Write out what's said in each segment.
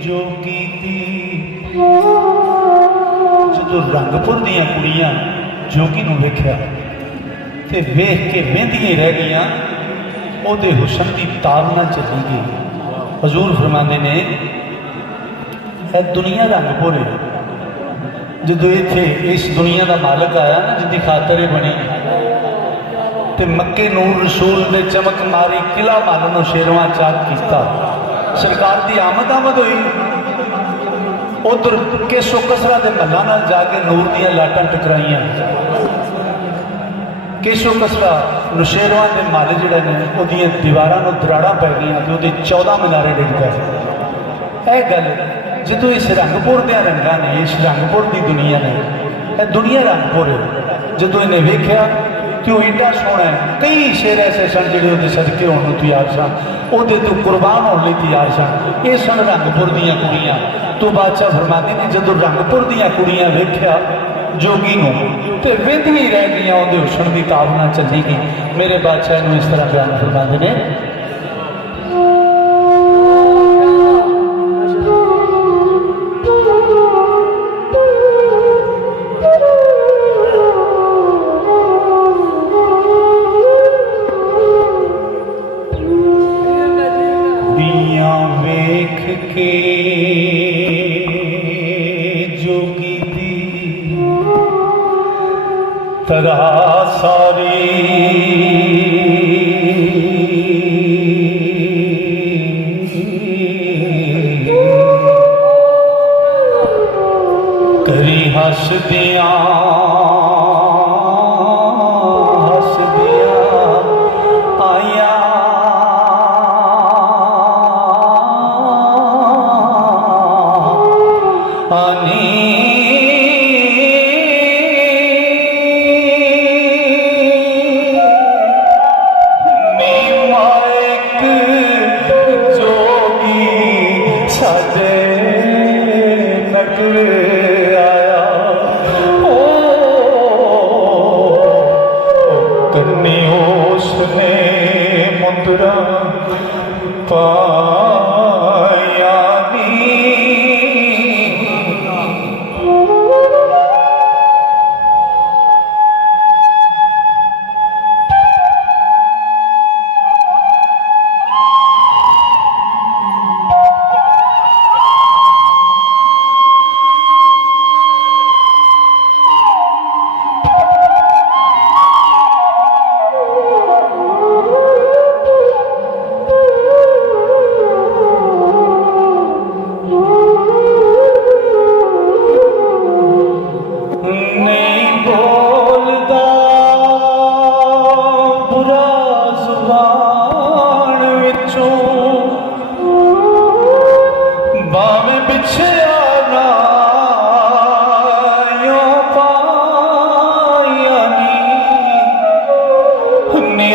जोगी दी जो रंगपुर दियां कुड़ियां जोगी नूं वेख्या ते वेख के वेंदियां रह गईयां, ओदे हुस्न दी ताब ना चली गई। हजूर फरमांदे ने ए दुनिया रंगपुर है। जो इत्थे इस दुनिया का मालिक आया ना, जिंदी खातर बनी ते मक्के नूर रसूल ने चमक मारी, किला मालनो शेरवा चाक किया। सरकार की आमद हुई, उधर केसो कसरा के महलों नाल जाके नूर दियां लाटां टकराइयां। केसो कसरा नौशेरवा के महल जिहड़े ने उहदियां दीवारां नूं दराड़ां पै गईयां ते उहदे 14 मीनारे डिग गए। यह गल जो इस रंगपुर दियां रंगां ने, इस रंगपुर की दुनिया ने, यह दुनिया रंगपुर है। जो इन्हें वेख्या तो एडा सोहना है। कई शेर ऐसे सन जिहड़े उहदे सदके होने तैयार सन, उहदे तो कुर्बान होने तैयार सन। ये सन रंगपुर दियां कुड़ियां। तो बादशाह फरमाते हैं जो रंगपुर दियां कुड़ियां वेख्या जोगी नूं ते वेंदियां ही रह गईयां, उहदे हुस्न दी ताब नाल चली गई। मेरे बादशाह नूं इस तरह बयान फरमाते हैं, के जोगी दी तरा सारी करी हसदियां आया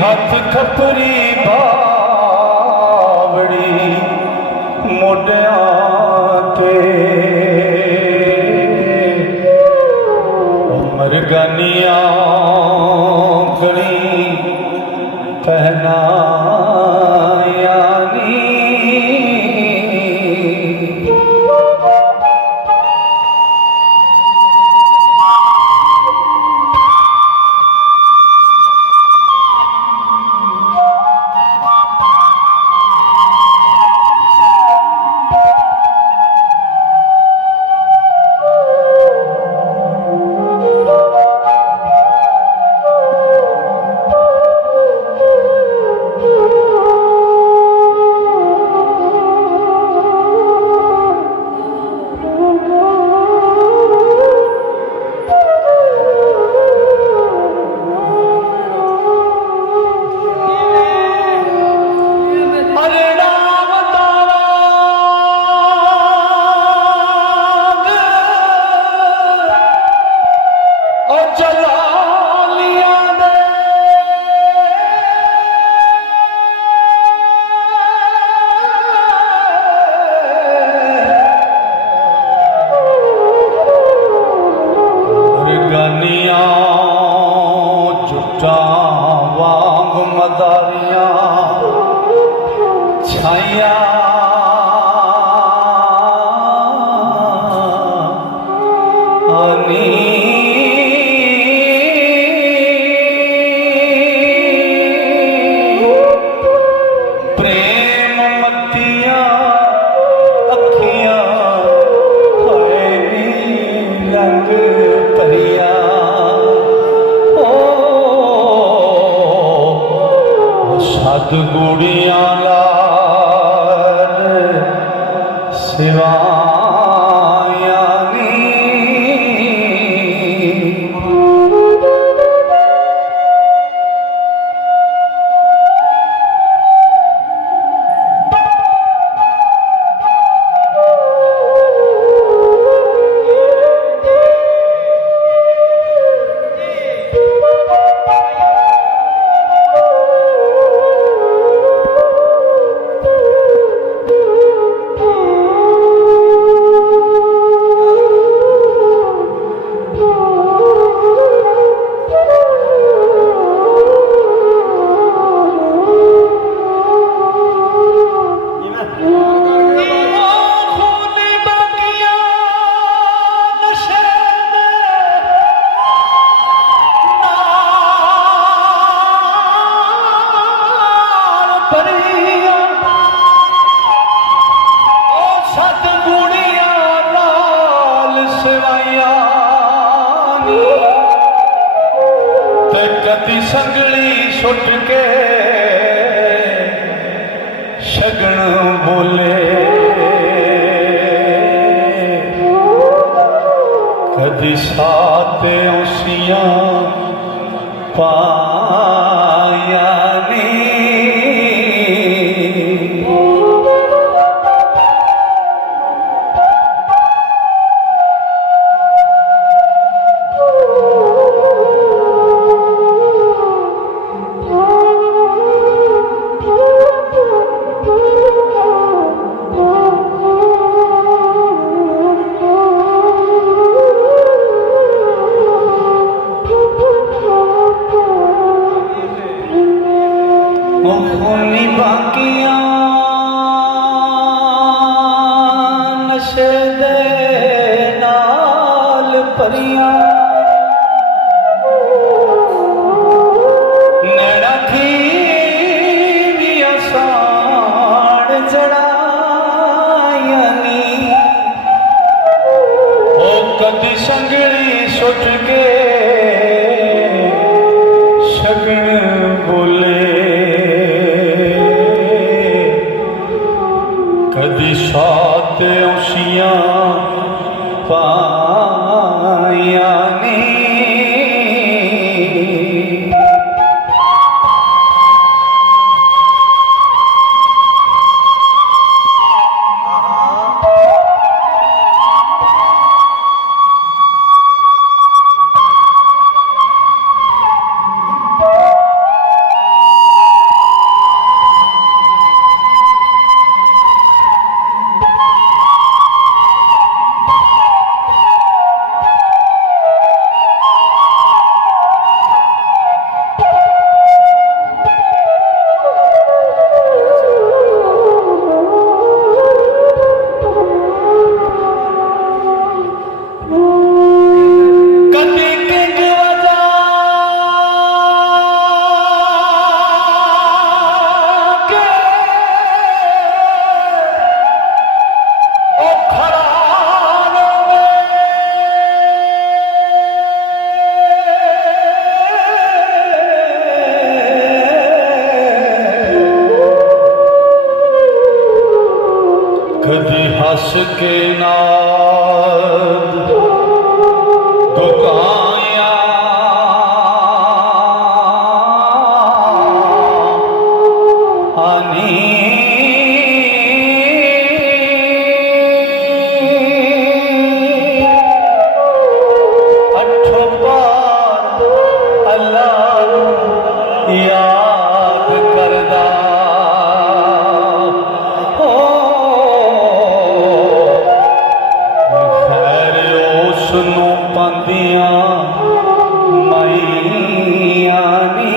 हथ खपरी बावड़ी मोडिया ते उमर गनिया गणी पहना साइया आनी प्रेम मत्तियां अखियां होए नी रंग परिया सतगुड़ियां लाल सिवाया नी कदी संगली छुट के शगन बोले कदी साते औसियां पाया नी खूनी बाकियां नशे दे नाल परियां नैना थी भी आसान जड़ाया नी ओ कदी संगली सुट के शगन बोले कदी सात औसियां पाया नी कदी हस के नाद दुकाया आनी अठो पार अल्लाह याद करदा सुनो पांदियां मैया नी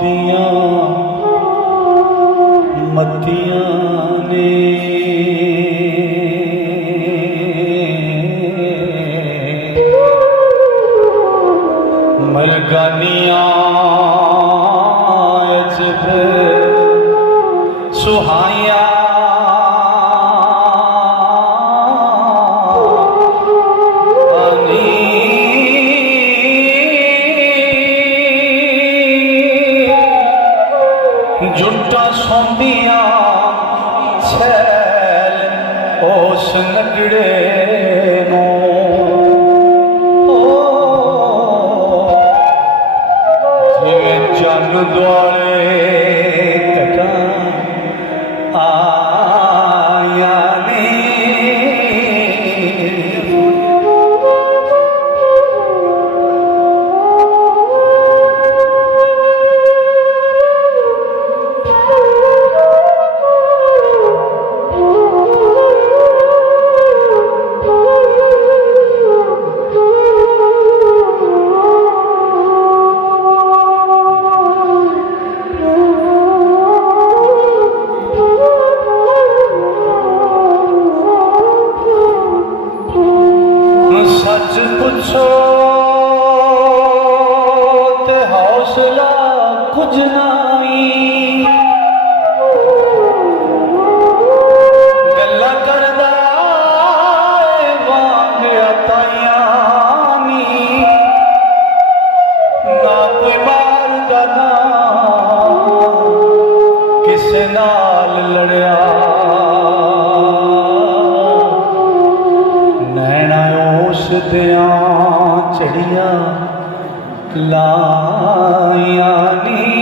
दियां मत्तियां ने मलगानियां अजब सुहाइया जुट्टा सौंदिया छैल उस नगड़े जिवें चन्न दुआले कटा आया ने सच पुछो ते हौसला कुछ नहीं गल्ला करदा वांग अताइयां नी ना कोई मारदा ना किसे नाल लड़िया नैना उस दियां चढ़िया लाया नी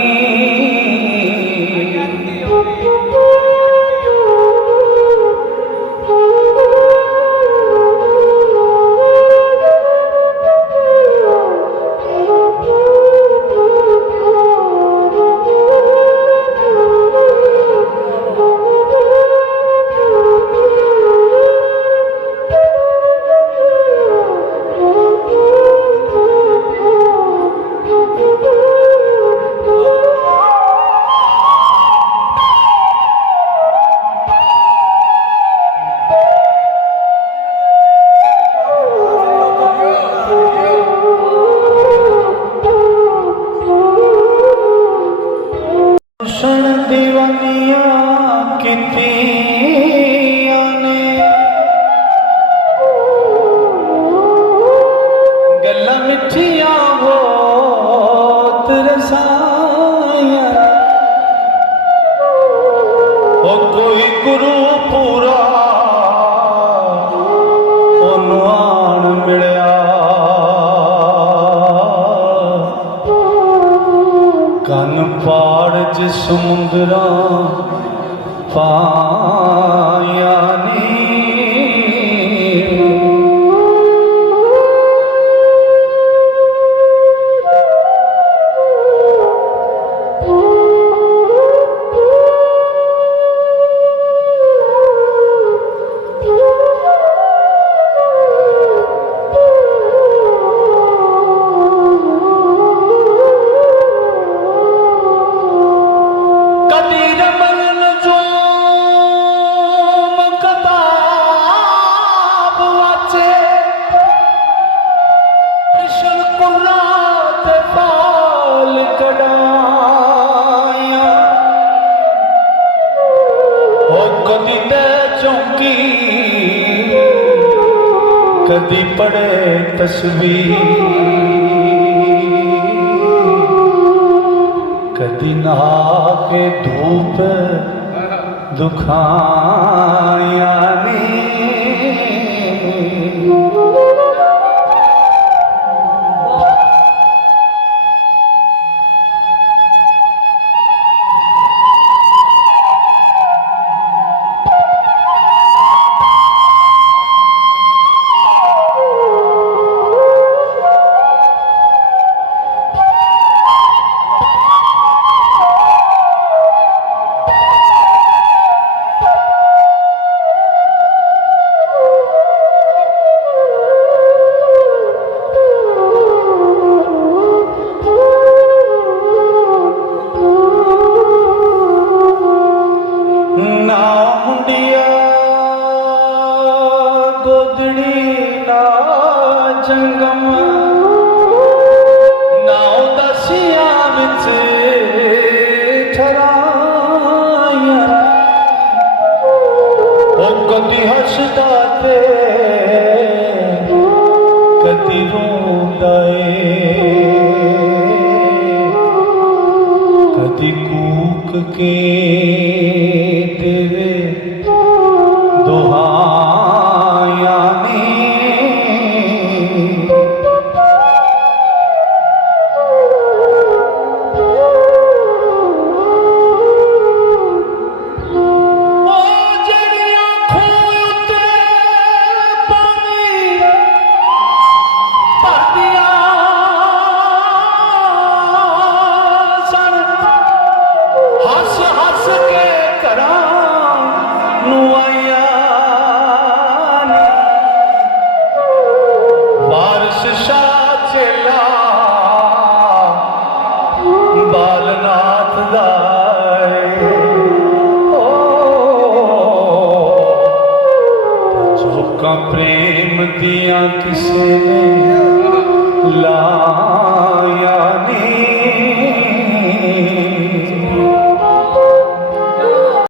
दीवानियां कीतियां ने गल्लां मिठियां बहुत रसाइयां ओ कोई गुरु पूरा ओनू आन मिलिया कन पाड़ ज समुंदरा पाया नी कदी पढ़े तस्वीर कदी नहा के धूप दुखाया नी से ठराया ओ कदी हसदा ते कदी रोंदा ए कदी कूक के तेरे दुहाया ने बालनाथ दाए झोंका प्रेम दिया किसे ने लाया